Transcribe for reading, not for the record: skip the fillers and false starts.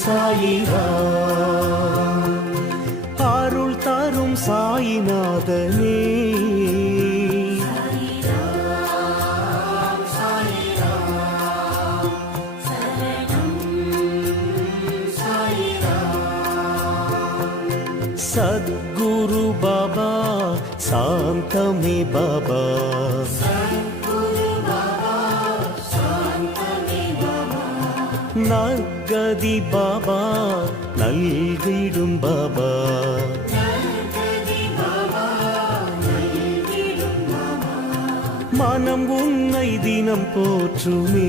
சாயிரா அருள் தரும் சாயிநாதனே சத்குரு பாபா சாந்தமே பாபா நற்கதி பாபா நல்கிடும் பாபா மனம் உன்னை தினம் போற்றுமே